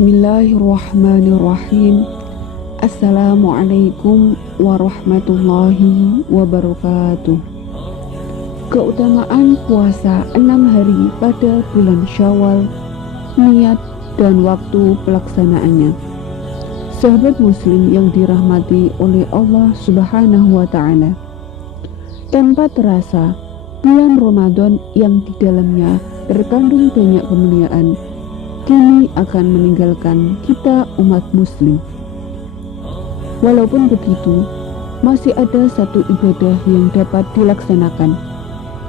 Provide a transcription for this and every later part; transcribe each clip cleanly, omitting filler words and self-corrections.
Bismillahirrahmanirrahim. Assalamualaikum warahmatullahi wabarakatuh. Keutamaan puasa 6 hari pada bulan Syawal, niat dan waktu pelaksanaannya. Sahabat muslim yang dirahmati oleh Allah Subhanahu wa Ta'ala, tanpa terasa bulan Ramadan yang di dalamnya terkandung banyak kemuliaan kini akan meninggalkan kita umat muslim. Walaupun begitu, masih ada satu ibadah yang dapat dilaksanakan,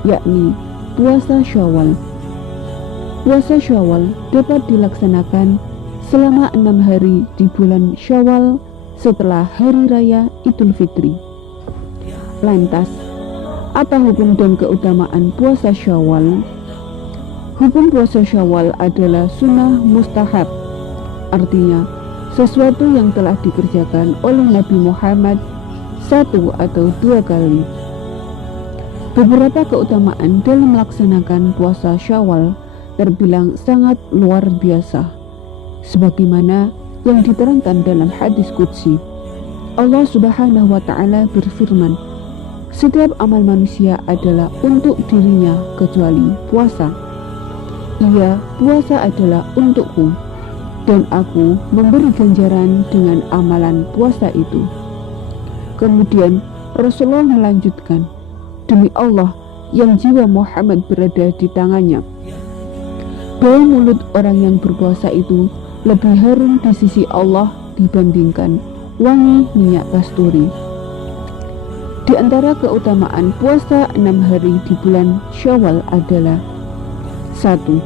yakni puasa Syawal. Puasa Syawal dapat dilaksanakan selama 6 hari di bulan Syawal setelah Hari Raya Idul Fitri. Lantas, apa hukum dan keutamaan puasa Syawal? Hukum puasa Syawal adalah sunnah mustahab, artinya sesuatu yang telah dikerjakan oleh Nabi Muhammad 1 atau 2 kali. Beberapa keutamaan dalam melaksanakan puasa Syawal terbilang sangat luar biasa, sebagaimana yang diterangkan dalam hadis qudsi. Allah Subhanahu wa Ta'ala berfirman, "Setiap amal manusia adalah untuk dirinya kecuali puasa. Ia puasa adalah untukku, dan aku memberi ganjaran dengan amalan puasa itu." Kemudian Rasulullah melanjutkan, "Demi Allah yang jiwa Muhammad berada di tangannya, bau mulut orang yang berpuasa itu lebih harum di sisi Allah dibandingkan wangi minyak kasturi." Di antara keutamaan puasa 6 hari di bulan Syawal adalah: 1.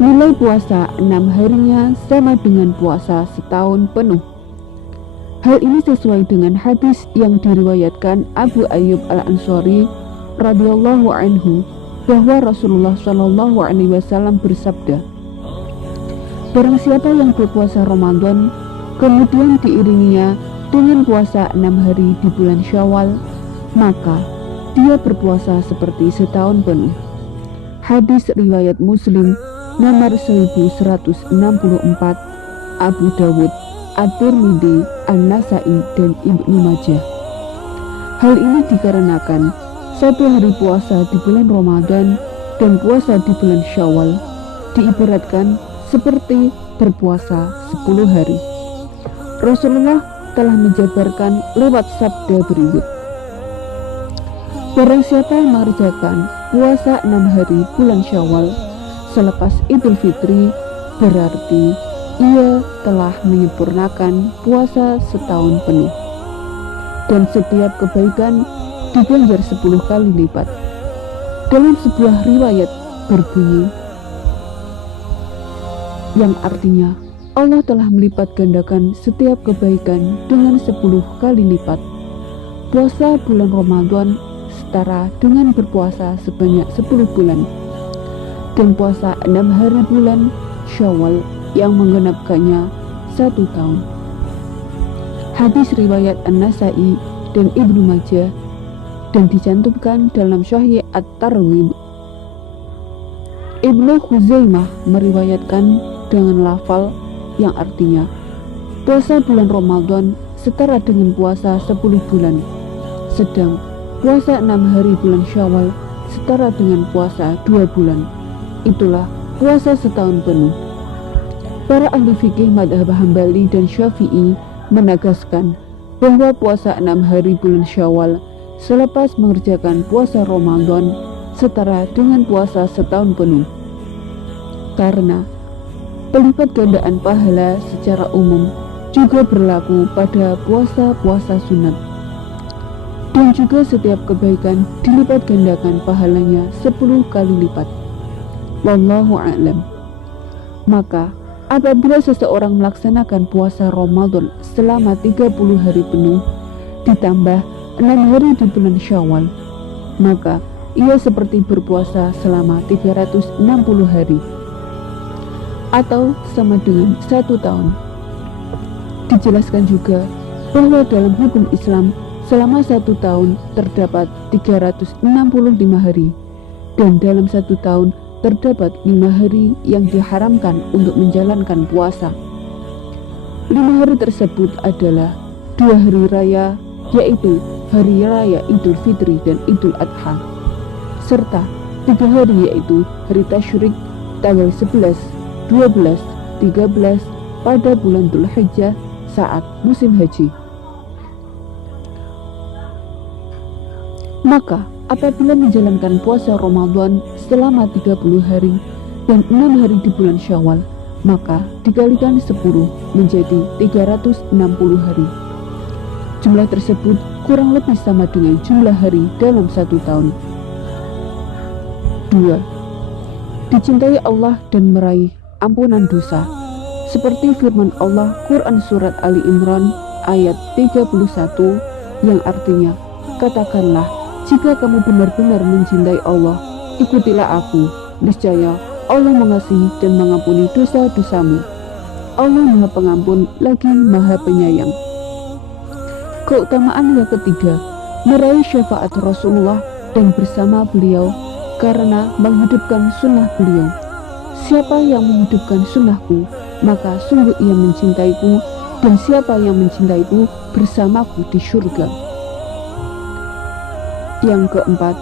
Nilai puasa 6 harinya sama dengan puasa setahun penuh. Hal ini sesuai dengan hadis yang diriwayatkan Abu Ayyub Al-Ansari radhiyallahu anhu bahwa Rasulullah Shallallahu alaihi wasallam bersabda, "Barang siapa yang berpuasa Ramadan kemudian diiringinya dengan puasa 6 hari di bulan Syawal, maka dia berpuasa seperti setahun penuh." Hadis riwayat Muslim nomor 1164, Abu Dawud, At-Tirmidzi, An-Nasa'i, dan Ibnu Majah. Hal ini dikarenakan 1 hari puasa di bulan Ramadan dan puasa di bulan Syawal diibaratkan seperti berpuasa 10 hari. Rasulullah telah menjabarkan lewat sabda berikut, "Barang siapa yang mengerjakan puasa 6 hari bulan Syawal selepas Idul Fitri, berarti ia telah menyempurnakan puasa setahun penuh, dan setiap kebaikan diganjar 10 kali lipat." Dalam sebuah riwayat berbunyi, yang artinya Allah telah melipat gandakan setiap kebaikan dengan 10 kali lipat. Puasa bulan Ramadan setara dengan berpuasa sebanyak 10 bulan. Dan puasa 6 hari bulan Syawal yang menggenapkannya 1 tahun. Hadis riwayat An-Nasa'i dan Ibnu Majah dan dicantumkan dalam Sahih At-Targhib. Ibnu Khuzaimah meriwayatkan dengan lafal yang artinya puasa bulan Ramadan setara dengan puasa 10 bulan, sedang puasa 6 hari bulan Syawal setara dengan puasa 2 bulan. Itulah puasa setahun penuh. Para ahli fikih mazhab Hambali dan Syafi'i menegaskan bahwa puasa 6 hari bulan Syawal selepas mengerjakan puasa Ramadan setara dengan puasa setahun penuh, karena pelipat gandaan pahala secara umum juga berlaku pada puasa-puasa sunat, dan juga setiap kebaikan dilipat gandakan pahalanya 10 kali lipat. Wallahu a'lam. Maka apabila seseorang melaksanakan puasa Ramadan selama 30 hari penuh ditambah 6 hari di bulan Syawal, maka ia seperti berpuasa selama 360 hari atau sama dengan 1 tahun. Dijelaskan juga bahwa dalam hukum Islam selama 1 tahun terdapat 365 hari, dan dalam 1 tahun terdapat 5 hari yang diharamkan untuk menjalankan puasa. 5 hari tersebut adalah 2 hari raya, yaitu hari raya Idul Fitri dan Idul Adha, serta 3 hari yaitu hari tasyrik tanggal 11, 12, 13 pada bulan Dzulhijjah saat musim haji. Maka apabila menjalankan puasa Ramadan selama 30 hari dan 6 hari di bulan Syawal, maka dikalikan 10 menjadi 360 hari. Jumlah tersebut kurang lebih sama dengan jumlah hari dalam 1 tahun. 2. Dicintai Allah dan meraih ampunan dosa, seperti firman Allah Quran Surat Ali Imran ayat 31 yang artinya, katakanlah, jika kamu benar-benar mencintai Allah, ikutilah aku, niscaya Allah mengasihi dan mengampuni dosa-dosamu. Allah Maha Pengampun lagi Maha Penyayang. Keutamaan yang ketiga, meraih syafaat Rasulullah dan bersama beliau karena menghidupkan sunnah beliau. Siapa yang menghidupkan sunnahku, maka sungguh ia mencintaiku, dan siapa yang mencintaiku bersamaku di surga. Yang keempat,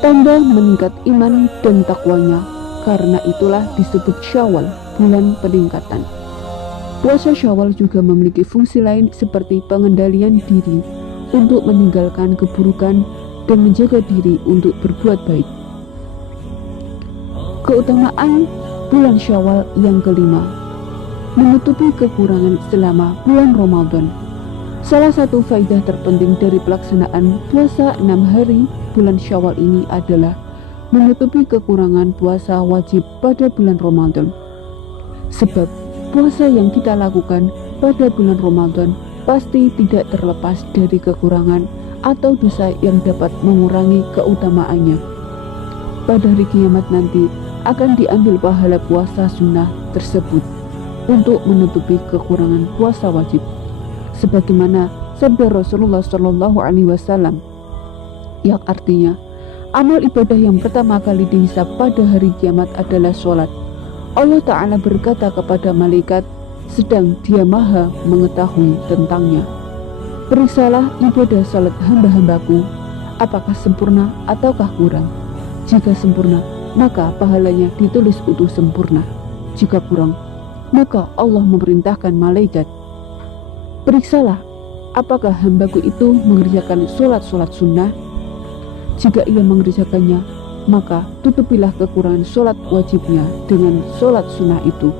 tanda meningkat iman dan takwanya, karena itulah disebut Syawal, bulan peningkatan. Puasa Syawal juga memiliki fungsi lain seperti pengendalian diri untuk meninggalkan keburukan dan menjaga diri untuk berbuat baik. Keutamaan bulan Syawal yang kelima, menutupi kekurangan selama bulan Ramadan. Salah satu faedah terpenting dari pelaksanaan puasa 6 hari bulan Syawal ini adalah menutupi kekurangan puasa wajib pada bulan Ramadan. Sebab puasa yang kita lakukan pada bulan Ramadan pasti tidak terlepas dari kekurangan atau dosa yang dapat mengurangi keutamaannya. Pada hari kiamat nanti akan diambil pahala puasa sunnah tersebut untuk menutupi kekurangan puasa wajib, sebagaimana sabda Rasulullah SAW yang artinya, amal ibadah yang pertama kali dihisab pada hari kiamat adalah sholat. Allah Ta'ala berkata kepada malaikat, sedang Dia Maha mengetahui tentangnya, periksalah ibadah sholat hamba-hambaku, apakah sempurna ataukah kurang. Jika sempurna, maka pahalanya ditulis utuh sempurna. Jika kurang, maka Allah memerintahkan malaikat, periksalah apakah hambaku itu mengerjakan sholat-sholat sunnah. Jika ia mengerjakannya, maka tutupilah kekurangan sholat wajibnya dengan sholat sunnah itu.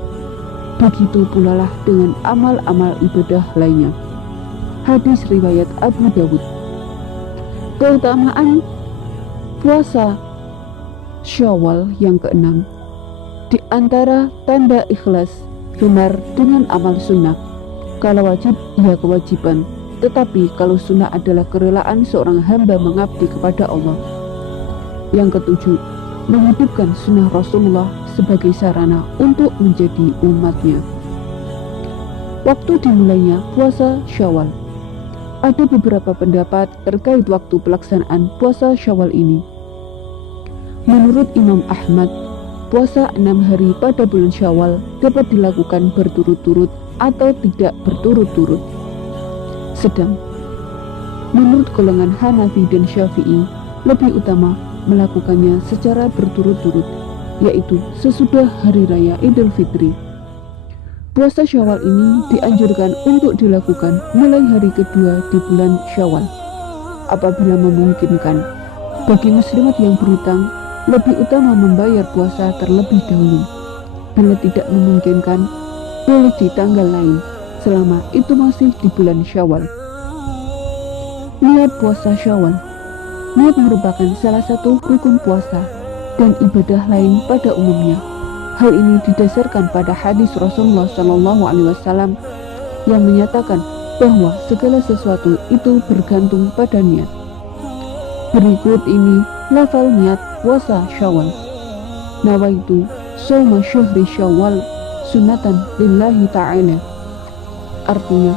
Begitu pula lah dengan amal-amal ibadah lainnya. Hadis riwayat Abu Dawud. Keutamaan puasa Syawal yang keenam, di antara tanda ikhlas benar dengan amal sunnah. Kalau wajib, ia kewajiban, tetapi kalau sunnah adalah kerelaan seorang hamba mengabdi kepada Allah. Yang ketujuh, menghidupkan sunnah Rasulullah sebagai sarana untuk menjadi umatnya. Waktu dimulainya puasa Syawal. Ada beberapa pendapat terkait waktu pelaksanaan puasa Syawal ini. Menurut Imam Ahmad, puasa 6 hari pada bulan Syawal dapat dilakukan berturut-turut atau tidak berturut-turut. Sedang menurut golongan Hanafi dan Syafi'i, lebih utama melakukannya secara berturut-turut, yaitu sesudah hari raya Idul Fitri. Puasa Syawal ini dianjurkan untuk dilakukan mulai hari kedua di bulan Syawal. Apabila memungkinkan, bagi muslimat yang berhutang, lebih utama membayar puasa terlebih dahulu. Bila tidak memungkinkan, boleh di tanggal lain, selama itu masih di bulan Syawal. Niat puasa Syawal. Niat merupakan salah satu rukun puasa dan ibadah lain pada umumnya. Hal ini didasarkan pada hadis Rasulullah SAW yang menyatakan bahwa segala sesuatu itu bergantung pada niat. Berikut ini lafal niat puasa Syawal. Nawaitu shauma syahri Syawal sunatan lillahi ta'ala. Artinya,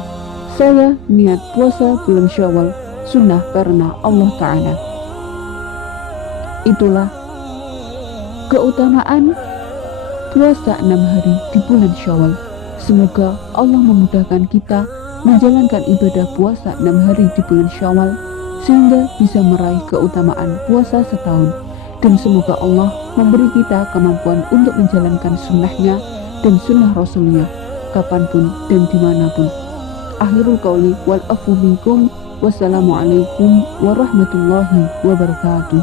saya niat puasa bulan Syawal sunnah karena Allah Ta'ala. Itulah Keutamaan puasa 6 hari di bulan Syawal. Semoga Allah memudahkan kita menjalankan ibadah puasa 6 hari di bulan Syawal sehingga bisa meraih keutamaan puasa setahun. Dan semoga Allah memberi kita kemampuan untuk menjalankan sunnahnya dan sunnah Rasulnya kapanpun dan dimanapun. Akhirul qauli wal afu minkum. Wassalamualaikum warahmatullahi wabarakatuh.